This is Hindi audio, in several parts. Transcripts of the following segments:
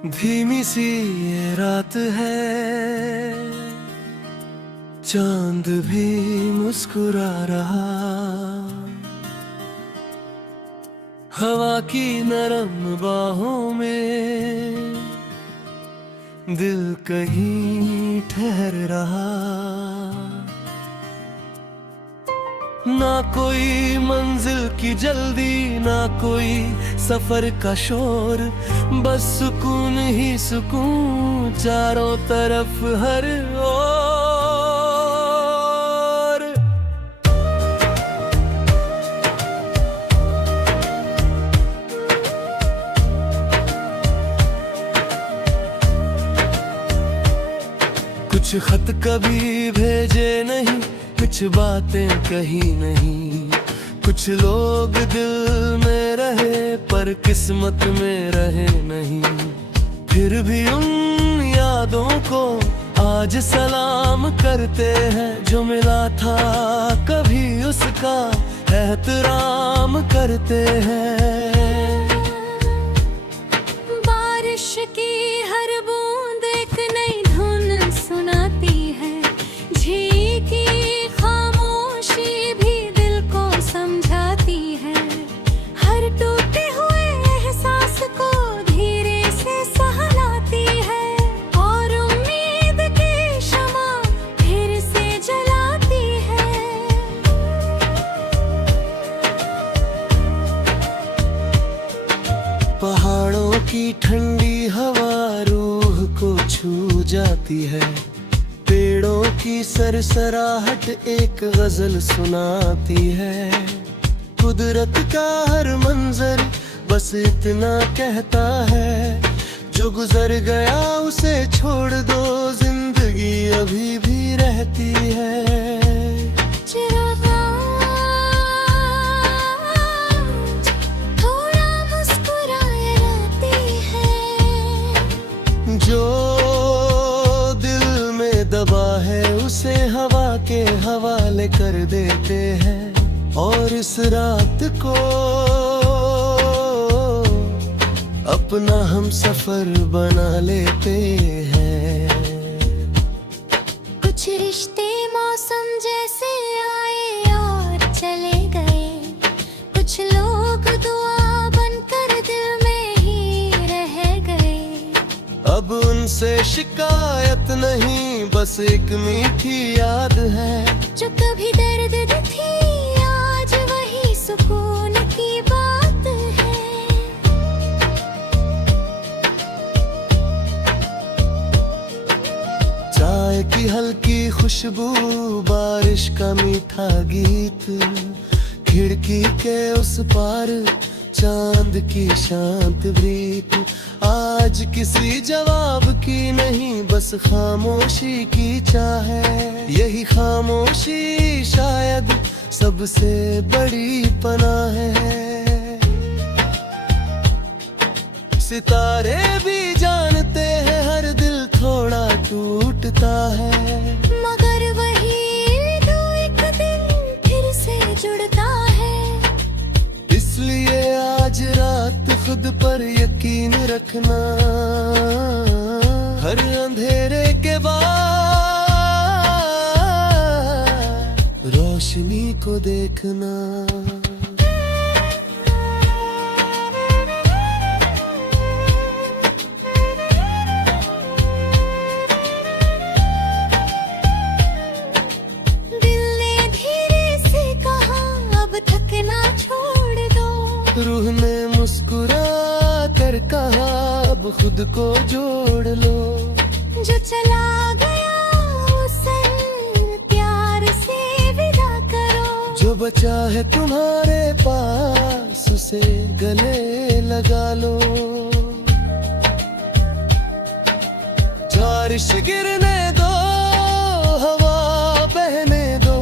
धीमी सी ये रात है, चांद भी मुस्कुरा रहा। हवा की नरम बाहों में दिल कहीं ठहर रहा। ना कोई मंजिल की जल्दी, ना कोई सफर का शोर, बस सुकून ही सुकून चारों तरफ हर ओर। कुछ खत कभी भेजे नहीं, कुछ बातें कही नहीं, कुछ लोग दिल में रहे पर किस्मत में रहे नहीं। फिर भी उन यादों को आज सलाम करते हैं, जो मिला था कभी उसका एहतराम करते हैं। बारिश की हर बूंद एक नई धुन सुनाती है, झीकी खामोशी भी दिल को समझाती है। हर टूटे हुए एहसास को धीरे से सहलाती है, और उम्मीद की शमा फिर से जलाती है। पहाड़ों की ठंडी हवा रूह को छू जाती है, पेड़ों की सरसराहट एक गजल सुनाती है। कुदरत का हर मंजर बस इतना कहता है, जो गुजर गया उसे छोड़ दो, जिंदगी अभी भी रहती है। थोड़ा मुस्कुराए रहती है, जो दिल में दबा है उसे हवा के हवाले कर देते हैं, और इस रात को अपना हम सफर बना लेते हैं। कुछ रिश्ते मौसम जैसे आए और चले गए, कुछ लोग दुआ बनकर दिल में ही रह गए। अब उनसे शिकायत नहीं, बस एक मीठी याद है, जो कभी दर्द दी थी आज वही सुकून की बात है। चाय की हल्की खुशबू, बारिश का मीठा गीत, खिड़की के उस पार चांद की शांत प्रीत। आज किसी जवाब की नहीं, बस खामोशी की चाह है। यही खामोशी शायद सबसे बड़ी पनाह है। सितारे भी जानते हैं हर दिल थोड़ा टूटता है, मगर वही तो एक दिन फिर से जुड़ता है। इसलिए आज रात खुद पर यकीन रखना, हर अंधेरे के बाद रोशनी को देखना। दिल ने धीरे से कहा अब थकना छोड़ दो, रूह ने मुस्कुरा कर कहा अब खुद को जोड़ लो। जो चला गया उसे प्यार से विदा करो, जो बचा है तुम्हारे पास उसे गले लगा लो। बारिश गिरने दो, हवा बहने दो,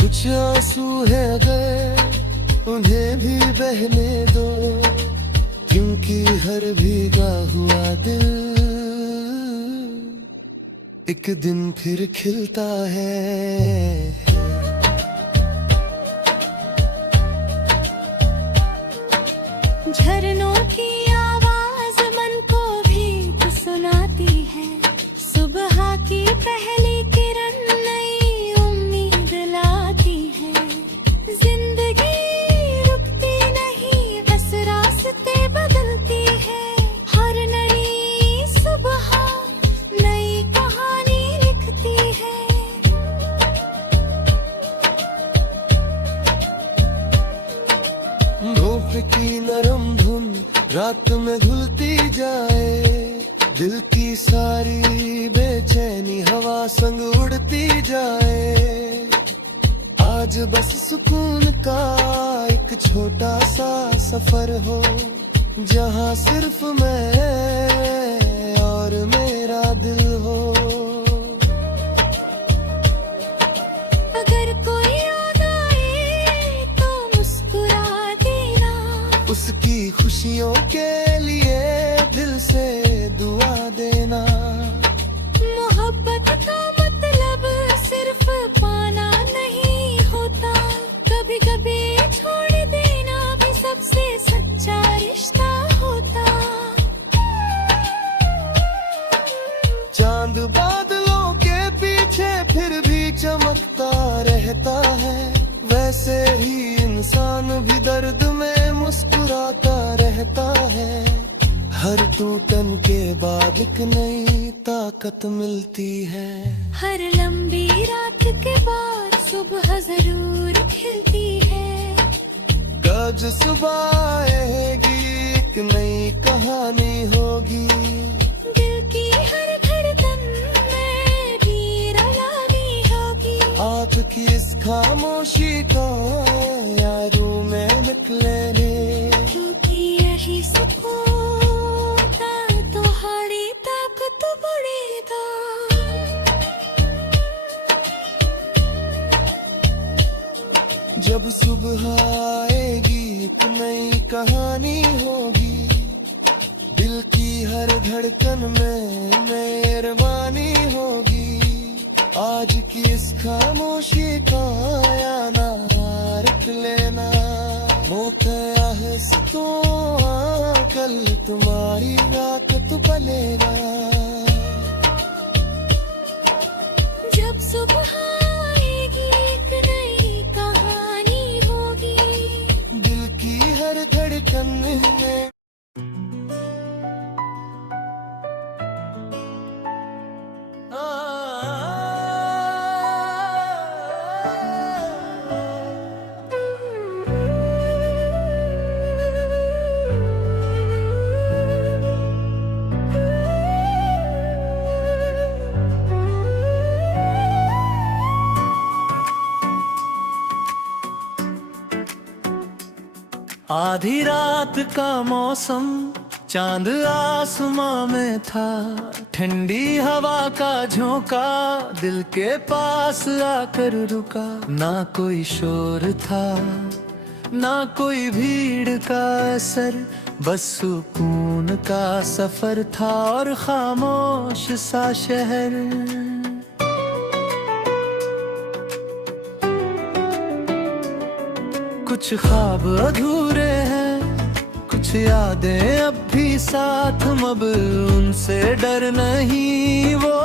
कुछ आंसू है अगर उन्हें भी बहने दो, क्योंकि हर भीगा हुआ दिल एक दिन फिर खिलता है। झरनों की आवाज मन को पहली किरण नई उम्मीद लाती है। जिंदगी रुकती नहीं, बस रास्ते बदलती है। हर नई सुबह नई कहानी लिखती है। धूप की नरम धुन रात में घुलती जाए, दिल की सारी बेचैनी हवा संग उड़ती जाए। आज बस सुकून का एक छोटा सा सफर हो, जहाँ सिर्फ मैं और मेरा दिल हो। अगर कोई याद आए तो मुस्कुरा देना, उसकी खुशियों के लिए दिल से दुआ देना। मोहब्बत का मतलब सिर्फ पाना नहीं होता, कभी कभी छोड़ देना भी सबसे सच्चा रिश्ता होता। चांद बादलों के पीछे फिर भी चमकता रहता है, वैसे ही इंसान भी दर्द में मुस्कुराता रहता है। हर टूटन के बाद एक नई ताकत मिलती है। हर लंबी रात के बाद सुबह जरूर खिलती है। आज सुबह आएगी एक नई कहानी होगी, दिल की हर धड़कन में भी रुलानी होगी। आपकी इस खामोशी का यारों में निकले रे, क्योंकि यही सुकून तुम्हारी ताकत बढ़ेगा। जब सुबह आएगी एक नई कहानी होगी, दिल की हर धड़कन में मेहरबानी होगी। आज की इस खामोशी का या ना रख लेना, मोते तो कल तुम्हारी रात तो बलेगा। जब सुबह आएगी एक नई कहानी होगी, दिल की हर धड़कन में आधी रात का मौसम, चांद आसमां में था। ठंडी हवा का झोंका दिल के पास आकर रुका। ना कोई शोर था, ना कोई भीड़ का असर, बस सुकून का सफर था और खामोश सा शहर। कुछ ख्वाब अधूरे हैं, कुछ यादें अब भी साथ, अब उनसे डर नहीं। वो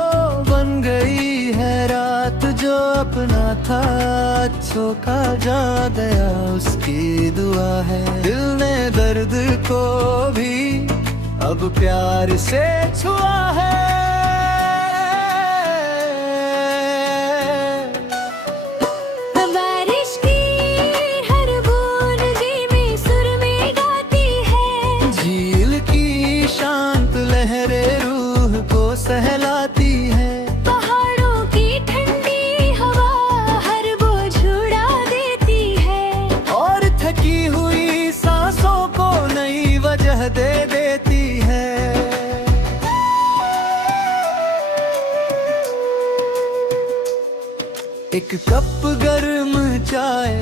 बन गई है रात जो अपना था, अच्छों का जा दया उसकी दुआ है। दिल ने दर्द को भी अब प्यार से छुआ है। सहलाती है, पहाड़ों की ठंडी हवा हर बोझ उड़ा देती है, और थकी हुई सांसों को नई वजह दे देती है। एक कप गर्म चाय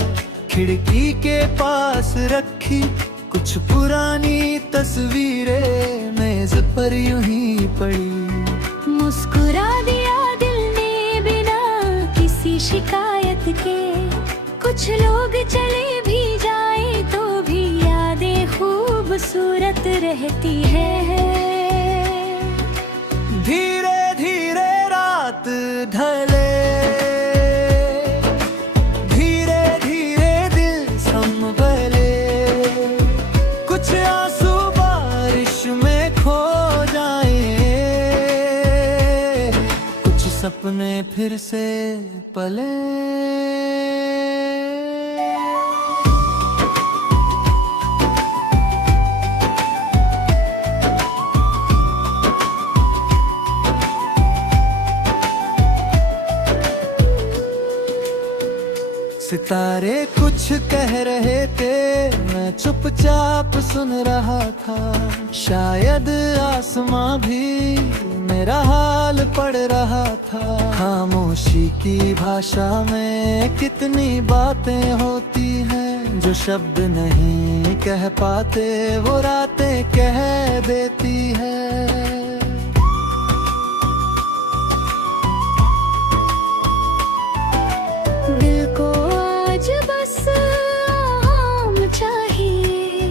खिड़की के पास रखी, कुछ पुरानी तस्वीरें मेज पर यूं ही पड़ी। मुस्कुरा दिया दिल ने बिना किसी शिकायत के। कुछ लोग चले भी जाए तो भी यादें खूबसूरत रहती है। धीरे धीरे रात आंसू बारिश में खो जाए, कुछ सपने फिर से पले। सितारे कुछ कह रहे थे, मैं चुपचाप सुन रहा था। शायद आसमां भी मेरा हाल पढ़ रहा था। खामोशी की भाषा में कितनी बातें होती हैं, जो शब्द नहीं कह पाते वो रातें कह देती है। दिल को आज बस आराम चाहिए,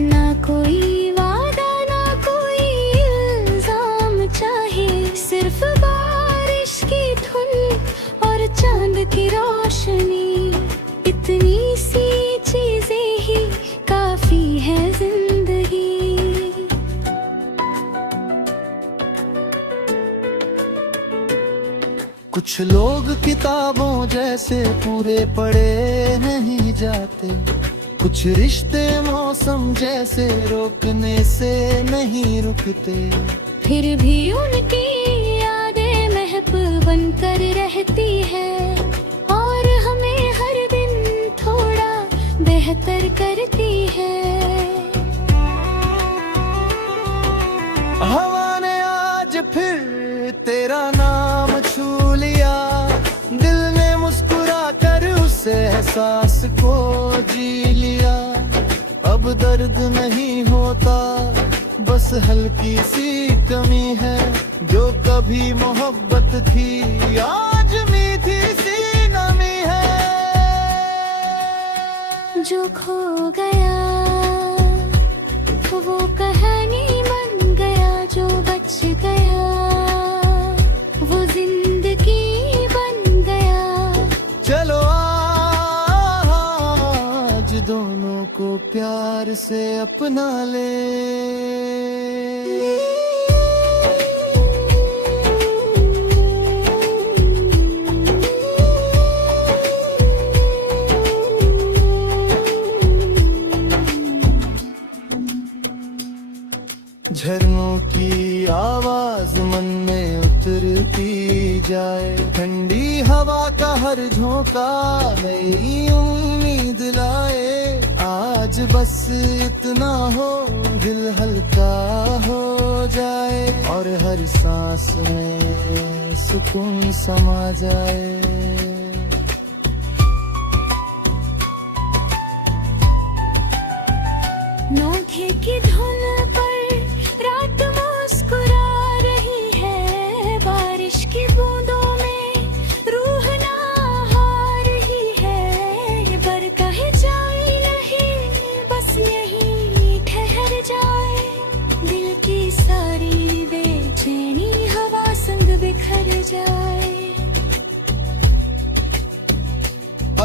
ना कोई वादा ना कोई इल्जाम चाहिए। सिर्फ बारिश की धुन और चांद की रोशनी, इतनी सी चीजें ही काफी है जिंदगी। कुछ लोग किताबों जैसे पूरे पढ़े नहीं जाते, कुछ रिश्ते मौसम जैसे रोकने से नहीं रुकते। फिर भी उनकी यादें महबूब बनकर रहती है, और हमें हर दिन थोड़ा बेहतर करती है। हवा ने आज फिर तेरा नाम छू लिया, दिल ने मुस्कुरा कर उस एहसास को जी लिया। अब दर्द नहीं होता, बस हल्की सी कमी है। जो कभी मोहब्बत थी आज मीठी सी नमी है। जो खो गया वो कहानी बन गया, जो बच गया वो जिंदगी बन गया। चलो आज दोनों को प्यार से अपना ले। झरनों की आवाज मन में उतरती जाए, ठंडी हवा का हर झोंका नई उम्मीद लाए। आज बस इतना हो, दिल हल्का हो जाए, और हर सांस में सुकून समा जाए। नोखे की धुन पर रात मुस्कुरा रही है, बारिश की बूंदों में रूह नहा रही है। बरगाह जाए नहीं, बस यहीं ठहर जाए। दिल की सारी बेचैनी हवा संग बिखर जाए।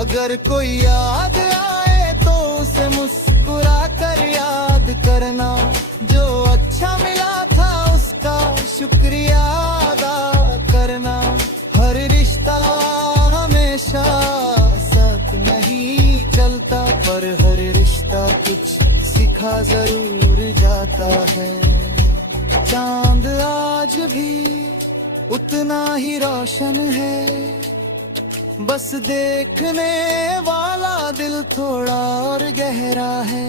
अगर कोई याद आए तो उसे मुस्कुरा कर याद करना, जो अच्छा मिला था उसका शुक्रिया अदा करना। हर रिश्ता हमेशा साथ नहीं चलता, पर हर रिश्ता कुछ सिखा जरूर जाता है। चांद आज भी उतना ही रोशन है, बस देखने वाला दिल थोड़ा और गहरा है।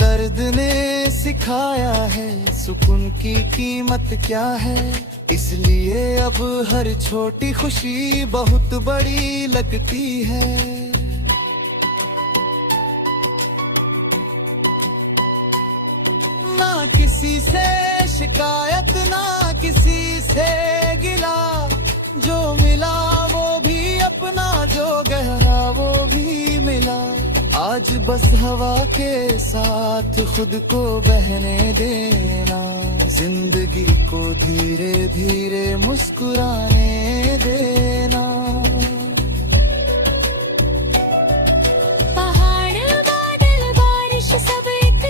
दर्द ने सिखाया है सुकून की कीमत क्या है, इसलिए अब हर छोटी खुशी बहुत बड़ी लगती है। ना किसी से शिकायत ना किसी से गिला, जो मिला वो भी अपना, जो गहरा वो भी मिला। आज बस हवा के साथ खुद को बहने देना, जिंदगी को धीरे धीरे मुस्कुराने देना। पहाड़ बादल बारिश सब एक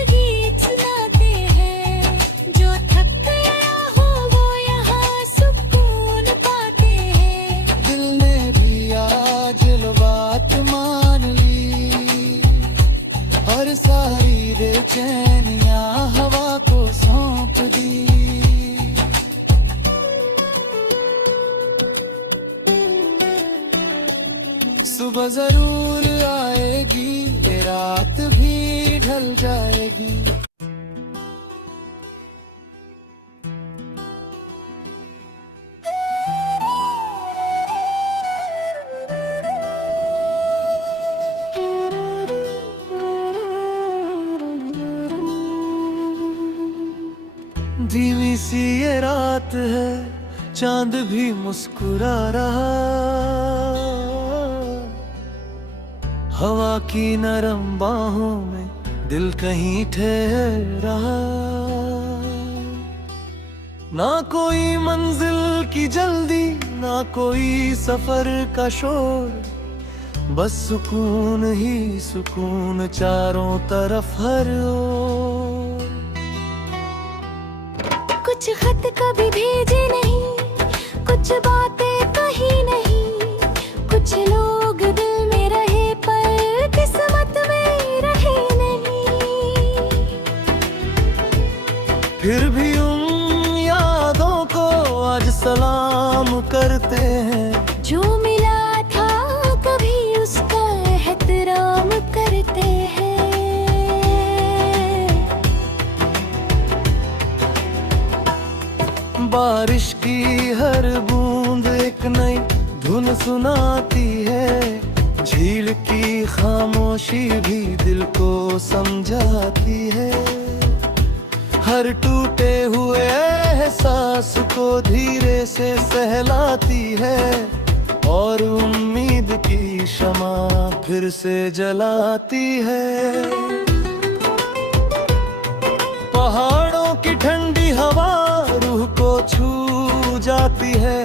सुबह जरूर आएगी, ये रात भी ढल जाएगी। धीमी सी ये रात है, चांद भी मुस्कुरा रहा, हवा की नरम बाहों में दिल कहीं ठहर रहा। ना कोई मंजिल की जल्दी, ना कोई सफर का शोर, बस सुकून ही सुकून चारों तरफ हर ओर। कुछ खत कभी भेजे नहीं, कुछ बातें कही नहीं, कुछ लोग दिल में रहे पर किस्मत में रहे नहीं। फिर भी उन यादों को आज सलाम करते हैं, जो मिला था कभी उसका एहतराम करते हैं। बारिश की हर बूंद एक नई धुन सुनाती है, झील की खामोशी भी दिल को समझाती है। हर टूटे हुए एहसास को धीरे से सहलाती है, और उम्मीद की शमा फिर से जलाती है। पहाड़ों की ठंडी हवा रूह को छू जाती है,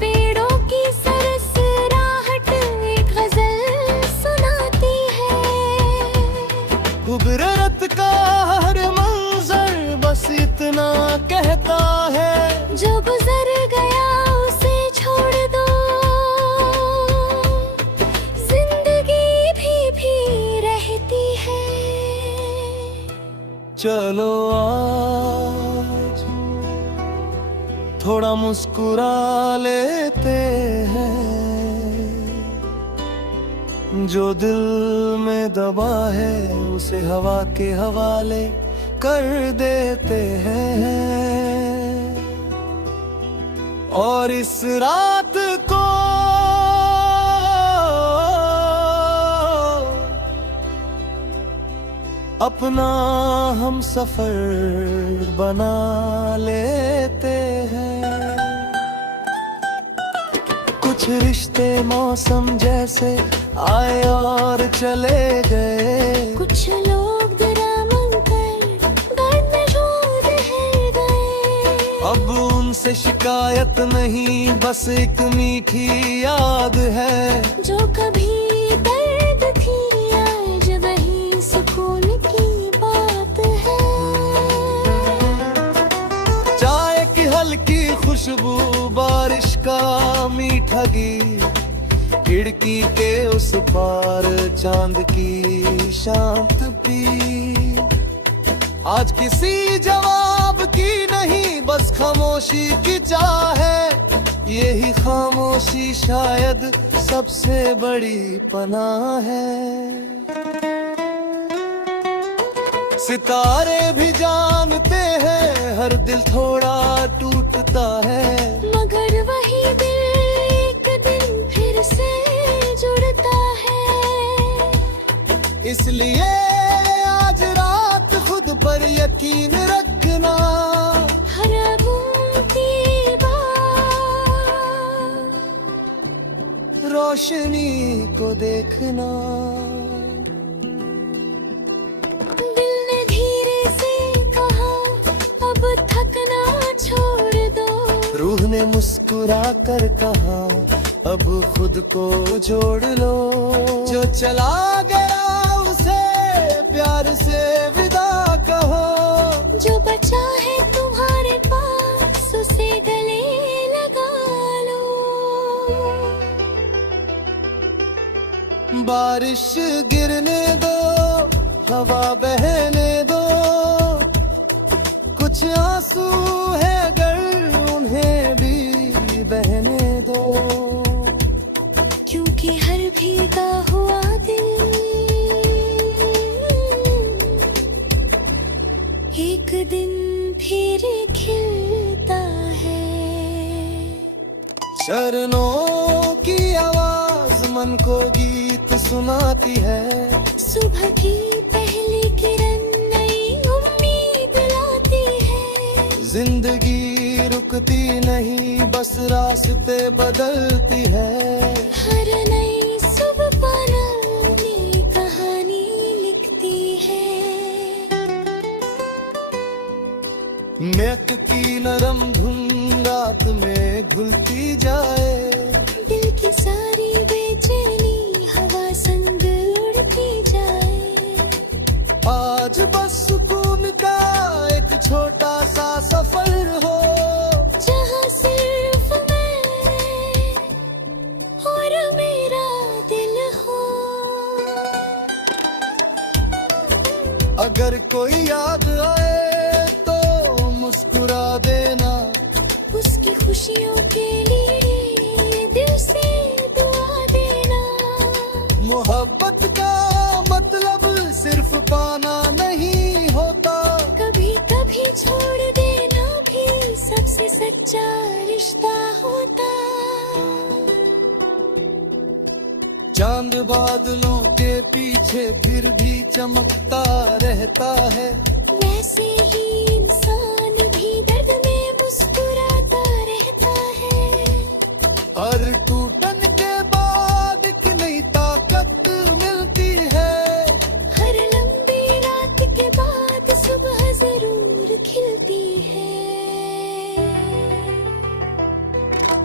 पेड़ों की सरसराहट एक गजल सुनाती है। कुदरत का हर मंजर बस इतना कहता है, जो गुजर गया उसे छोड़ दो, जिंदगी भी रहती है। चलो आज थोड़ा मुस्कुरा लेते हैं, जो दिल में दबा है उसे हवा के हवाले कर देते हैं, और इस रात को अपना हम सफर बना लेते हैं। कुछ रिश्ते मौसम जैसे आए और चले गए, कुछ लोग विराम कर गर्मजोर रह गए। अब उनसे शिकायत नहीं, बस एक मीठी याद है, जो कभी दर्द थी आज वही सुकून की बात है। चाय की हल्की खुशबू, बारिश का मीठा गीत, खिड़की के उस पार चांद की शांत पी। आज किसी जवाब की नहीं, बस खामोशी की चाह है, यही खामोशी शायद सबसे बड़ी पनाह है। सितारे भी जानते हैं हर दिल थोड़ा टूटता है, मगर वही दिल एक दिन फिर से जुड़ता है। इसलिए आज रात खुद पर यकीन रखना, हर घूमती बात रोशनी को देखना। दिल ने धीरे से कहा अब थकना छोड़ दो, रूह ने मुस्कुरा कर कहा अब खुद को जोड़ लो। जो चला गया उसे प्यार से विदा कहो, जो बचा है तुम्हारे पास उसे गले लगा लो। बारिश गिरने दो, हवा बहने दो, कुछ आंसू है अगर उन्हें भी बहने दो। क्योंकि हर भीगा एक दिन फिर खिलता है। चरणों की आवाज मन को गीत सुनाती है। सुबह की पहली किरण नई उम्मीद लाती है। जिंदगी रुकती नहीं, बस रास्ते बदलती है। हर नई सुबह पाना नई कहानी लिखती है। मेघ की नरम धुन रात में घुलती जाए। दिल की सारी बेचैनी हवा संग उड़ती जाए। आज बस सुकून का एक छोटा सा सफर हो, जहाँ सिर्फ मैं और मेरा दिल हो। अगर कोई याद आए तो मुस्कुरा देना। उसकी खुशियों के लिए दिल से दुआ देना। मोहब्बत का मतलब सिर्फ पाना नहीं होता। कभी कभी छोड़ देना भी सबसे सच्चा रिश्ता होता। चांद बादलों के पीछे फिर भी चमकता रहता है। वैसे ही इंसान भी दर्द में मुस्कुराता रहता है। हर टूटन के बाद एक नई ताकत मिलती है। हर लंबी रात के बाद सुबह जरूर खिलती है।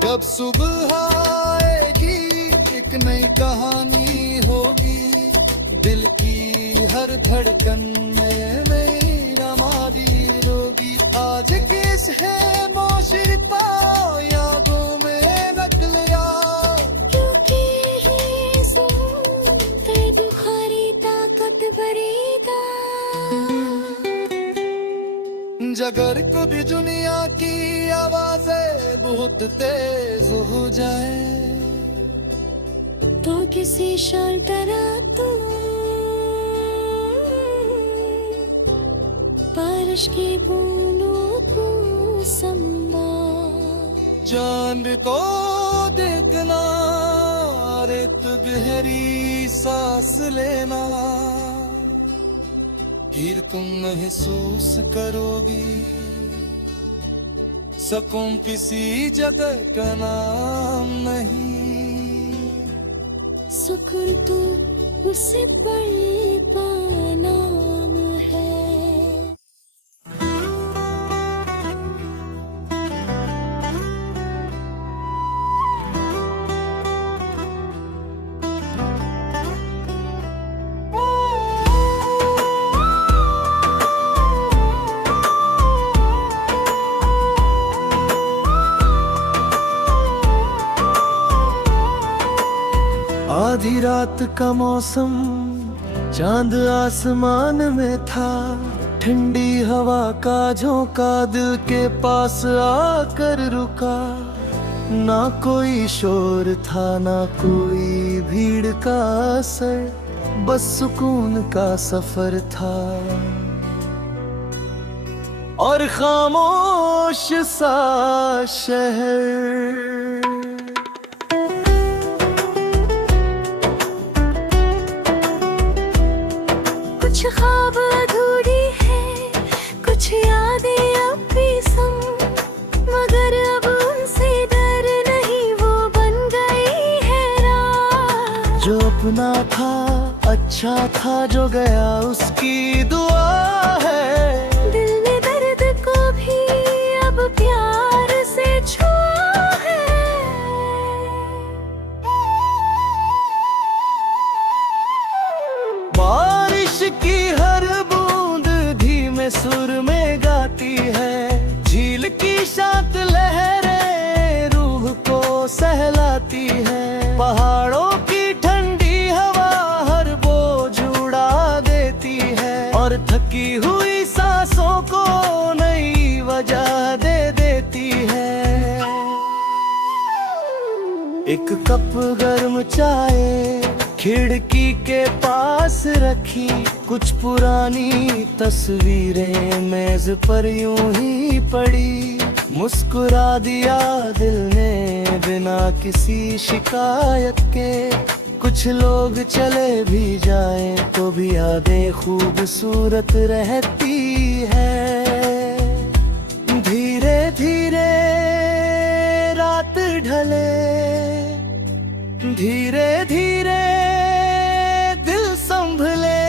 जब सुबह आएगी एक नई कहानी होगी। दिल की हर धड़कन में नई रमादी होगी। आज किस है मोशिरता यादों में नकल यार। क्योंकि ये सुंदर बुखारी ताकत बरेगा। जगर को भी दुनिया की आवाजें बहुत तेज हो जाए तो किसी शान तरह तू बारिश की बूंदों को संभाल। चांद को देखना, रेत गहरी सांस लेना। फिर तुम महसूस करोगी सुकून किसी जगह का नाम नहीं। सुकून तो उससे बड़ा नाम है। आधी रात का मौसम, चांद आसमान में था। ठंडी हवा का झोंका दिल के पास आकर रुका। ना कोई शोर था ना कोई भीड़ का असर, बस सुकून का सफर था और खामोश सा शहर। कुछ ख्वाब अधूरी है, कुछ यादें अब भी सम, मगर अब उनसे डर नहीं, वो बन गई है रात। जो अपना था अच्छा था, जो गया उसकी दुआ है। दिल ने दर्द को भी अब प्यार से छुआ है। बारिश की हर बूंद धीमे सुर में गाती है। झील की शांत लहरें रूह को सहलाती है। पहाड़ों की ठंडी हवा हर बोझ उड़ा देती है और थकी हुई सांसों को नई वजह दे देती है। एक कप गर्म चाय खिड़की के पास रखी, कुछ पुरानी तस्वीरें मैं कागज पर यूं ही पड़ी, मुस्कुरा दिया दिल ने बिना किसी शिकायत के। कुछ लोग चले भी जाएं तो भी यादें खूबसूरत रहती है। धीरे धीरे रात ढले, धीरे धीरे दिल संभले,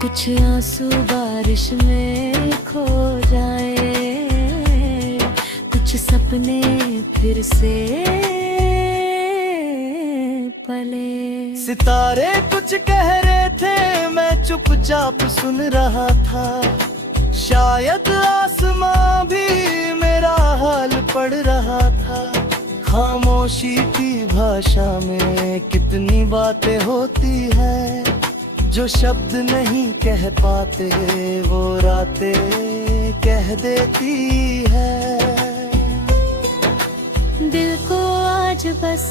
कुछ आंसू बारिश में खो जाए, कुछ सपने फिर से पले। सितारे कुछ कह रहे थे, मैं चुपचाप सुन रहा था। शायद आसमां भी मेरा हाल पढ़ रहा था। खामोशी की भाषा में कितनी बातें होती है, जो शब्द नहीं कह पाते वो रातें कह देती है। दिल को आज बस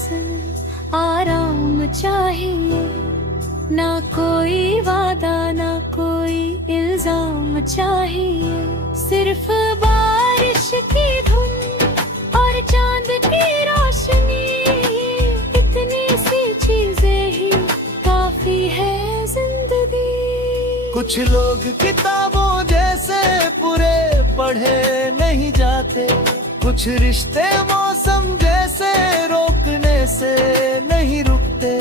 आराम चाहिए, ना कोई वादा ना कोई इल्जाम चाहिए। सिर्फ बारिश की धुन और चांद की रोशनी, इतनी सी चीजें ही काफी है जिंदगी। कुछ लोग किताबों जैसे पूरे पढ़े नहीं जाते, कुछ रिश्ते मौसम जैसे रोकने से नहीं रुकते।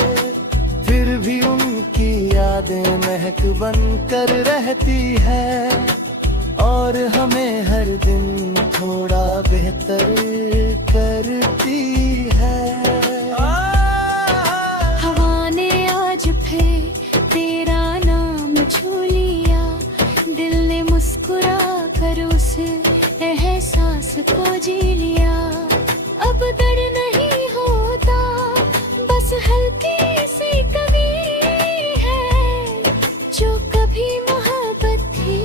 फिर भी उनकी यादें महक बन कर रहती है, और हमें हर दिन थोड़ा बेहतर करती है। हवा ने आज फिर तेरा नाम छू लिया, दिल ने मुस्कुरा कर उस एहसास को जी लिया। अब दर्द नहीं होता, बस हल्की सी कमी है, जो कभी मोहब्बत थी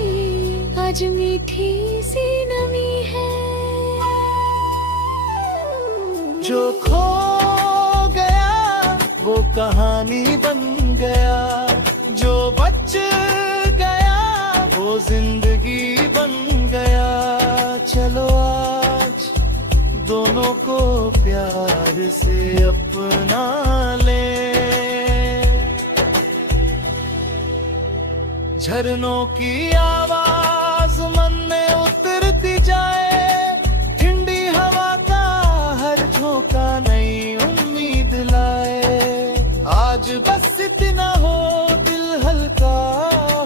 आज मीठी सी नमी है। जो खो गया वो कहानी बन गया, जो बच गया वो जिंदगी बन गया। चलो आज दोनों को प्यार से अपना ले, झरनों की आवाज मन में उतरती जाए, ठंडी हवा का हर झोंका नई उम्मीद लाए। आज बस इतना हो दिल हल्का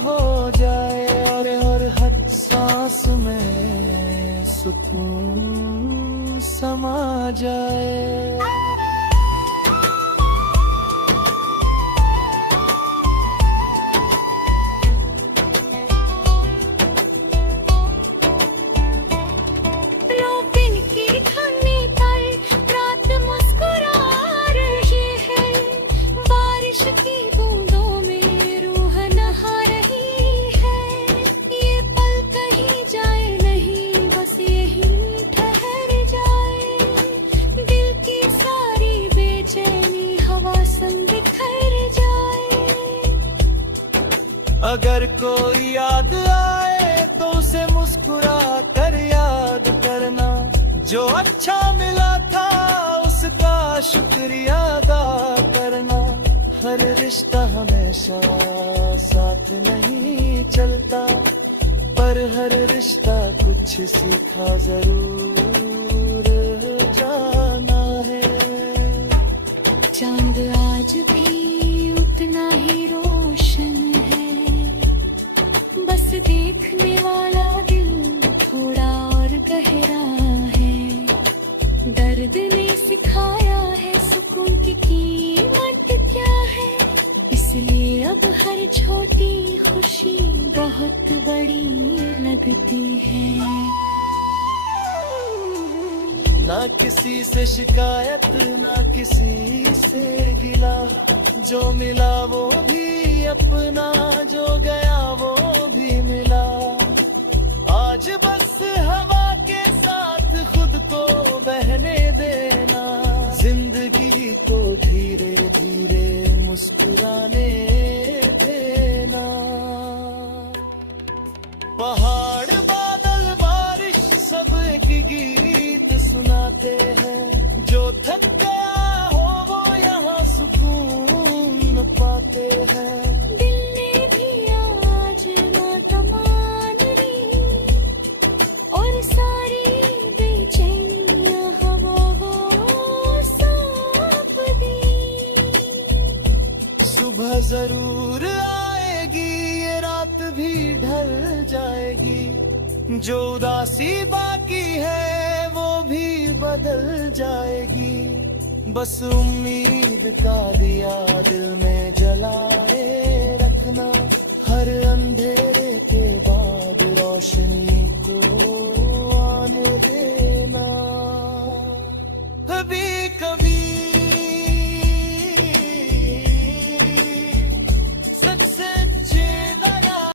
हो जाए, और हर सांस में सुकून समा जाए। रोपिन की धुनी पर रात मुस्कुरा रही है, बारिश की बूंदों में रूह नहा रही है। ये पल कहीं जाए नहीं, बस यहीं ठहर जाए। दिल की सारी बेचैनी हवा संग बिखर जाए। अगर कोई याद आए तो उसे मुस्कुरा कर याद करना, जो अच्छा मिला था उसका शुक्रिया अदा करना। हर रिश्ता हमेशा साथ नहीं चलता, पर हर रिश्ता कुछ सीखा जरूर जाना है। चांद आज भी उतना ही रोशन है, बस देखने वाला दिल थोड़ा और गहरा है। दर्द ने सिखाया है सुकून की कीमत क्या है, इसलिए अब हर छोटी खुशी बहुत बड़ी लगती है। ना किसी से शिकायत ना किसी से गिला, जो मिला वो भी अपना, जो गया वो भी मिला। आज बस हवा के साथ खुद को बहने देना, जिंदगी को धीरे धीरे मुस्कुराने देना। पहाड़ बादल बारिश सब एक गीत सुनाते हैं। जो थक गया हो वो यहाँ सुकून पाते हैं। दिल ने भी आज मत मान ली और सारी बेचैनियां हवा वो सौंप दी। सुबह जरूर आएगी ये रात भी ढल जाएगी। जो उदासी बाकी है वो भी बदल जाएगी। बस उम्मीद का दिया दिल में जलाए रखना। हर अंधेरे के बाद रोशनी को